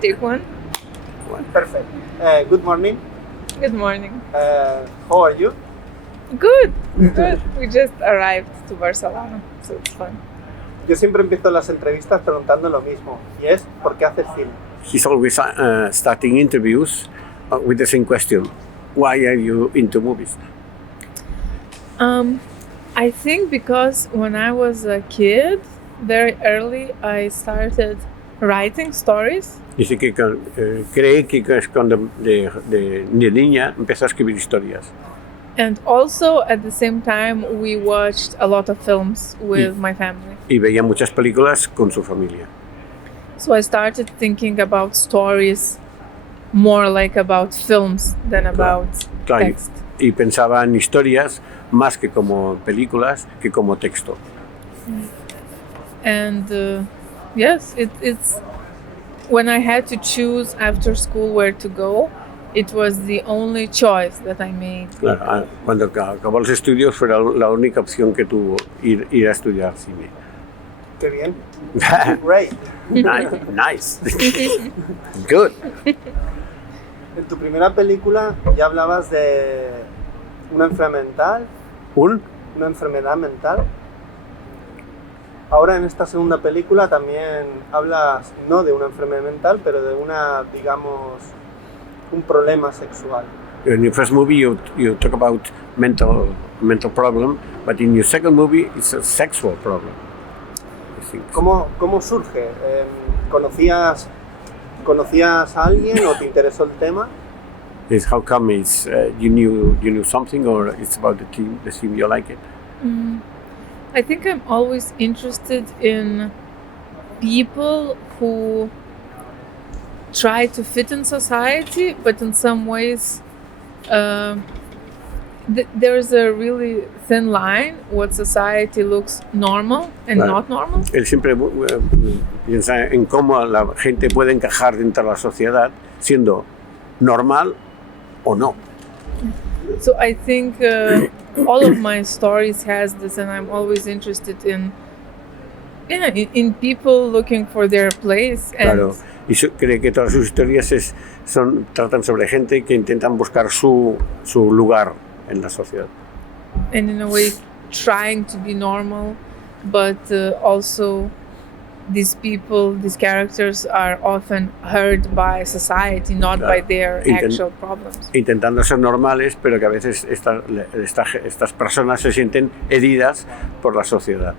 Take one. Perfect. Good morning. Good morning. How are you? Good. We just arrived to Barcelona, so it's fun. Yo siempre empiezo las entrevistas preguntando lo mismo, y es ¿por qué haces cine? He's always starting interviews with the same question. Why are you into movies? I think because when I was a kid, very early, I started writing stories. Dice que cree que cuando de niña empezó a escribir historias. And also at the same time, we watched a lot of films with my family. Y veía muchas películas con su familia. So I started thinking about stories more like about films than about text. Y pensaba en historias más que como películas, que como texto. And yes, it's when I had to choose after school where to go, it was the only choice that I made. Claro, cuando acabó los estudios fue la única opción que tuvo ir a estudiar cine. Qué bien. Great. Nice. Good. En tu primera película ya hablabas de una enfermedad mental. Una enfermedad mental. Ahora en esta segunda película también hablas no de una enfermedad mental, pero de un problema sexual. In your first movie you talk about mental problem, but in your second movie it's a sexual problem. ¿Cómo surge? ¿Conocías a alguien o te interesó el tema? Is how come it's you knew something, or it's about the theme you like it? I think I'm always interested in people who try to fit in society, but in some ways there's a really thin line what society looks normal and not normal. Él siempre piensa en cómo la gente puede encajar dentro de la sociedad siendo normal o no. So I think all of my stories has this, and I'm always interested in people looking for their place. And claro, y cree que todas sus historias tratan sobre gente que intentan buscar su lugar en la sociedad. And in a way trying to be normal, but also these characters are often hurt by society, not by their actual problems. Intentando ser normales, pero que a veces estas personas se sienten heridas por la sociedad.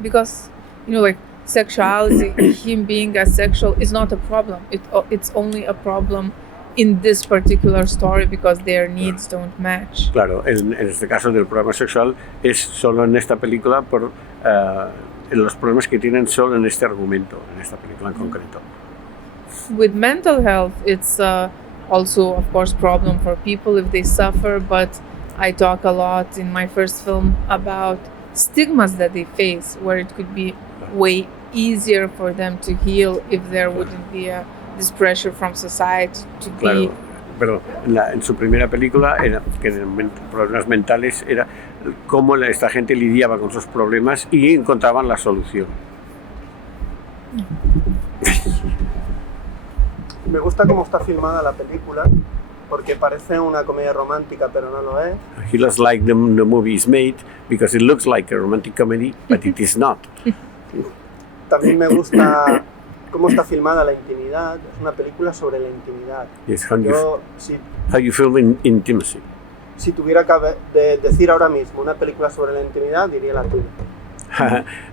Because, like sexuality, him being asexual is not a problem. It's only a problem in this particular story because their needs don't match. Claro, en este caso del problema sexual es solo en esta película por los problemas que tienen solo en este argumento, en esta película en concreto. With mental health, it's also, of course, problem for people if they suffer, but I talk a lot in my first film about stigmas that they face, where it could be way easier for them to heal if there wouldn't be this pressure from society to be... Pero en su primera película, que eran problemas mentales, era cómo esta gente lidiaba con sus problemas y encontraban la solución. Me gusta cómo está filmada la película, porque parece una comedia romántica, pero no lo es. He does like the movie is made because it looks like a romantic comedy, but it is not. También me gusta cómo está filmada la intimidad. Es una película sobre la intimidad. Yes, how you film intimacy. Si tuviera que decir ahora mismo una película sobre la intimidad, diría la tuya.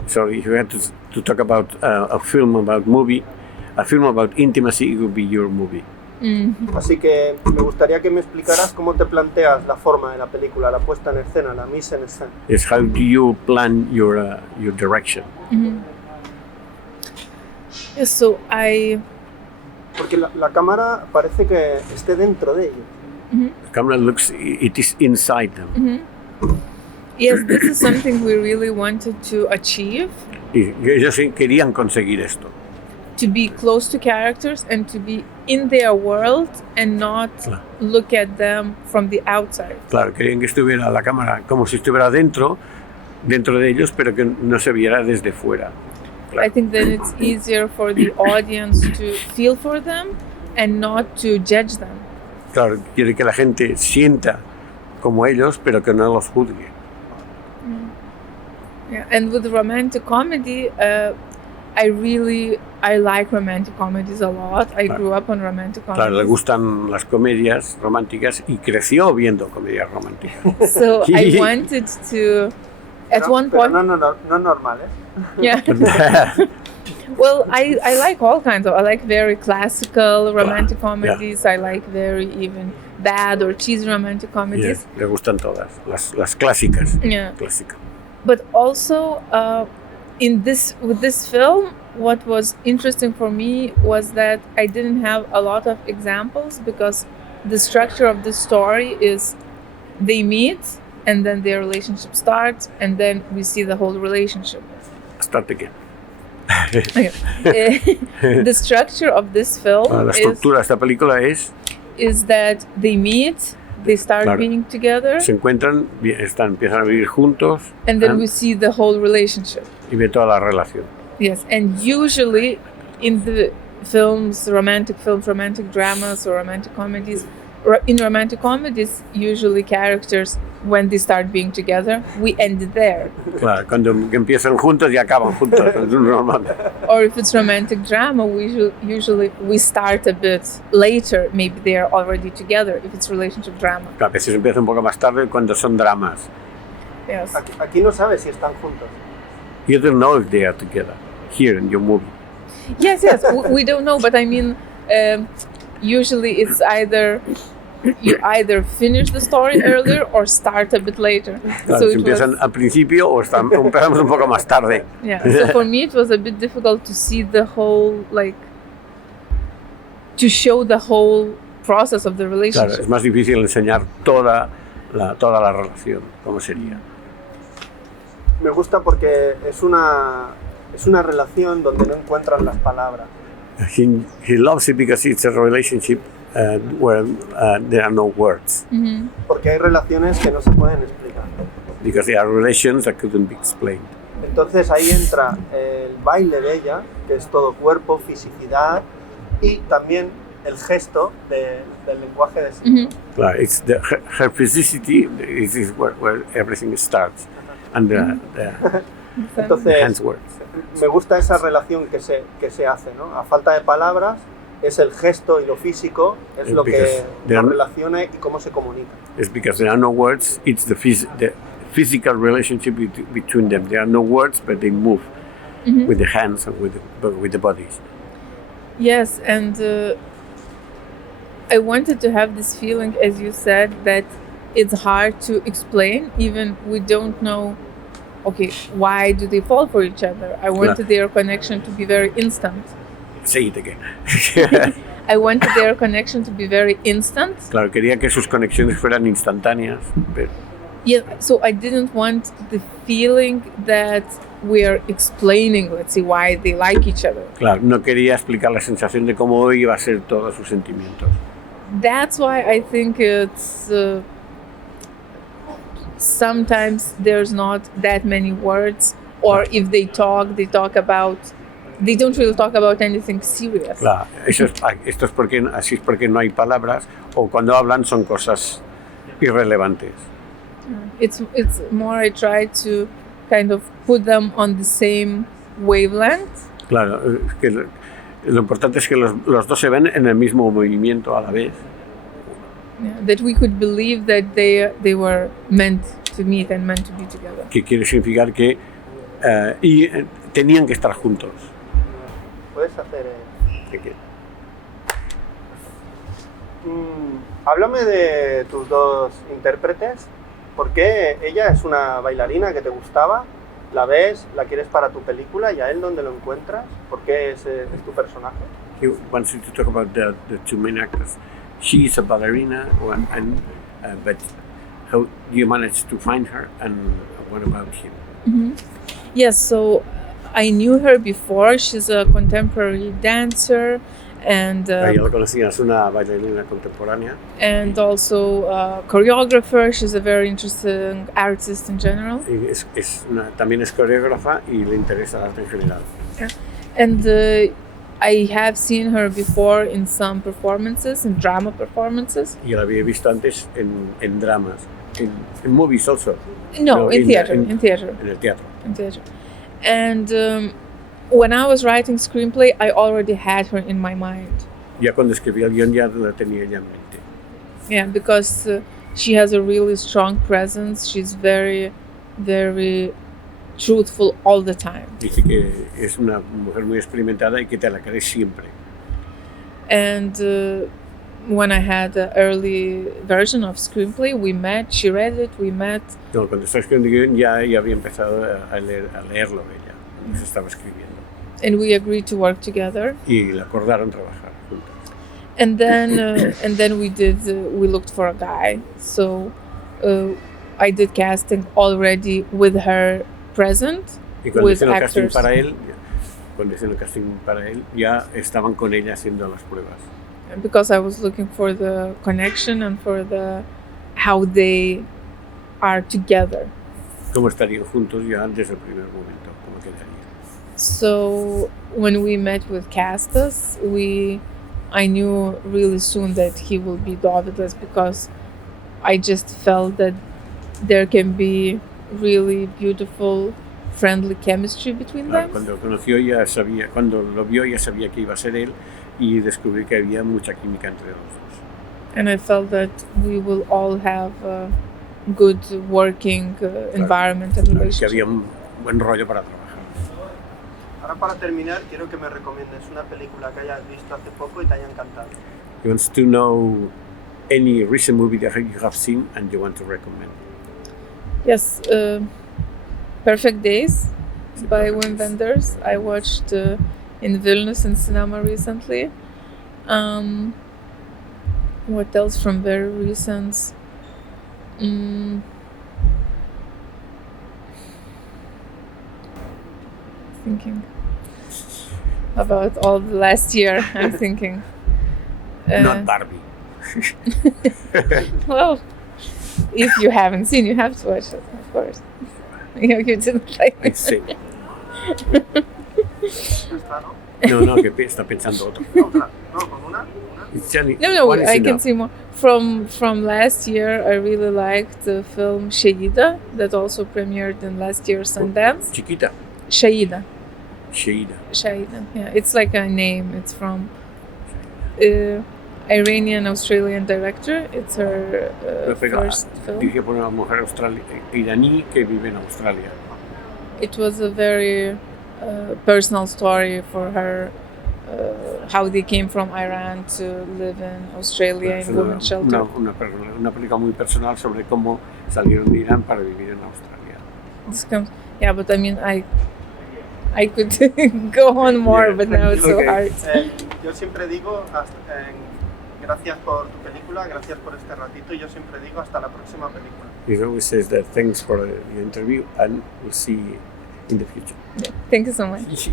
So if you had to talk about a film about intimacy, it would be your movie. Así que me gustaría que me explicaras cómo te planteas la forma de la película, la puesta en escena, la mise en escena. Yes, how do you plan your direction? Yes, so Porque la cámara parece que esté dentro de ellos. The camera it is inside them. Yes, this is something we really wanted to achieve. Y ellos querían conseguir esto. To be close to characters and to be in their world and not look at them from the outside. Claro, querían que estuviera la cámara como si estuviera dentro de ellos, pero que no se viera desde fuera. I think then it's easier for the audience to feel for them and not to judge them. Claro, quiere que la gente sienta como ellos, pero que no los juzgue. Yeah, and with romantic comedy, I like romantic comedies a lot. I grew up on romantic comedies. Claro, le gustan las comedias románticas y creció viendo comedias románticas. So I wanted to, at one point. No normales. Yeah. Well, I like all kinds of. I like very classical romantic comedies. Yeah. I like very even bad or cheesy romantic comedies. Yeah, le gustan todas, las clásicas. Yeah. Clásica. But also, with this film, what was interesting for me was that I didn't have a lot of examples because the structure of the story is they meet and then their relationship starts and then we see the whole relationship. Start again. Okay. The structure of this film La estructura de esta película is that they meet, they start being together, se encuentran, empiezan a vivir juntos, and then we see the whole relationship. Y ve toda la relación. Yes, and usually in the films, romantic dramas or romantic comedies, in romantic comedies, usually characters, when they start being together, we end there. Claro, cuando empiezan juntos y acaban juntos, es normal. Or if it's romantic drama, usually we start a bit later, maybe they are already together, if it's relationship drama. A veces empieza un poco más tarde cuando son dramas. Yes. Aquí no sabes si están juntos. You don't know if they are together here in your movie. Yes, we don't know, but I mean, usually it's you either finish the story earlier or start a bit later. Claro, so si empiezan al principio o empezamos un poco más tarde. Yeah, so for me it was a bit difficult to see the whole, to show the whole process of the relationship. Claro, es más difícil enseñar toda la relación, cómo sería. Me gusta porque es una relación donde no encuentran las palabras. He loves it because it's a relationship where there are no words. Mm-hmm. Porque hay relaciones que no se pueden explicar. Because there are relations that couldn't be explained. Entonces ahí entra el baile de ella, que es todo cuerpo, fisicidad y también el gesto del lenguaje de signos. Mm-hmm. Claro, it's her physicity is where everything starts. And the Entonces, hands words. Me gusta esa relación que se hace, ¿no? A falta de palabras, es el gesto y lo físico, es lo que nos relaciona y cómo se comunica. It's because there are no words, it's the physical relationship between them. There are no words, but they move with the hands and with the bodies. Yes, and I wanted to have this feeling, as you said, that it's hard to explain, even we don't know, okay, why do they fall for each other? I wanted their connection to be very instant. Say it again. I wanted their connection to be very instant. Claro, quería que sus conexiones fueran instantáneas. Pero... Yeah, so I didn't want the feeling that we are explaining, let's see, why they like each other. Claro, no quería explicar la sensación de cómo iba a ser todos sus sentimientos. That's why I think it's sometimes there's not that many words, or if they talk about. They don't really talk about anything serious. Claro, esto es porque no hay palabras, o cuando hablan son cosas irrelevantes. It's more I try to kind of put them on the same wavelength. Claro, que lo importante es que los dos se ven en el mismo movimiento a la vez. Yeah, that we could believe that they were meant to meet and meant to be together. Que quiere significar que tenían que estar juntos. Puedes hacer. Háblame de tus dos intérpretes. ¿Por qué ella es una bailarina que te gustaba? ¿La ves? ¿La quieres para tu película? ¿Y a él dónde lo encuentras? ¿Por qué es tu personaje? He wants you to talk about the two main actors. She is a ballerina, but how do you manage to find her, and what about him? Mm-hmm. Yes, so I knew her before. She's a contemporary dancer, And Ella lo conocía, es una bailarina contemporánea. and also choreographer. She's a very interesting artist in general. Y también es coreógrafa y le interesa el arte en general. And I have seen her before in some performances, in drama performances. Y la había visto antes en dramas, in movies also. No, in theater. En el teatro. In theater. And when I was writing screenplay, I already had her in my mind. Ya cuando escribí el guión ya la tenía ella en mente. Yeah, because she has a really strong presence. She's very, very truthful all the time. Dice que es una mujer muy experimentada y que te la crees siempre. And when I had an early version of screenplay, we met. She read it. We met. No, cuando estaba escribiendo el guión ya había empezado a leerlo ella, cuando se estaba escribiendo. And we agreed to work together. Y le acordaron trabajar juntas. And then we looked for a guy. So I did casting already with her present, Y cuando with hicieron el casting actors. para él, ya estaban con ella haciendo las pruebas. Because I was looking for the connection and for how they are together. Cómo estarían juntos ya desde el primer momento, cómo quedarían. So when we met with Castas, I knew really soon that he will be Dovydas, because I just felt that there can be really beautiful, friendly chemistry between them. Cuando lo vio ya sabía que iba a ser él y descubrí que había mucha química entre los dos. And I felt that we will all have a good working environment and Que relationship. había un buen rollo para trabajar. Ahora para terminar, quiero que me recomiendes una película que hayas visto hace poco y te haya encantado. He wants to know any recent movie that you have seen and you want to recommend. Yes, Perfect Days by Perfect Wim Days. Wenders. I watched in Vilnius in cinema recently. What else from very recent? Thinking about all the last year. I'm thinking. Not Barbie. Well, if you haven't seen, you have to watch it, of course. You didn't like I it. see. ¿Está, no? No, que está pensando otro. Otra. No, con una. No, One is I can enough. see more. From last year, I really liked the film Shaida that also premiered in last year's Sundance. Chiquita. Shaida. Shaida. Yeah, it's like a name. It's from Iranian-Australian director. It's her first film. Dirigida por una mujer iraní que vive en Australia. It was a very personal story for her, how they came from Iran to live in Australia Es in women's shelter. una película muy personal sobre cómo salieron de Irán para vivir en Australia. Yeah, but I mean, I could go on more, but now it's so Okay. hard. Yo siempre digo, gracias por tu película, gracias por este ratito, y yo siempre digo hasta la próxima película. He always says that thanks for the interview and we'll see in the future. Thank you so much.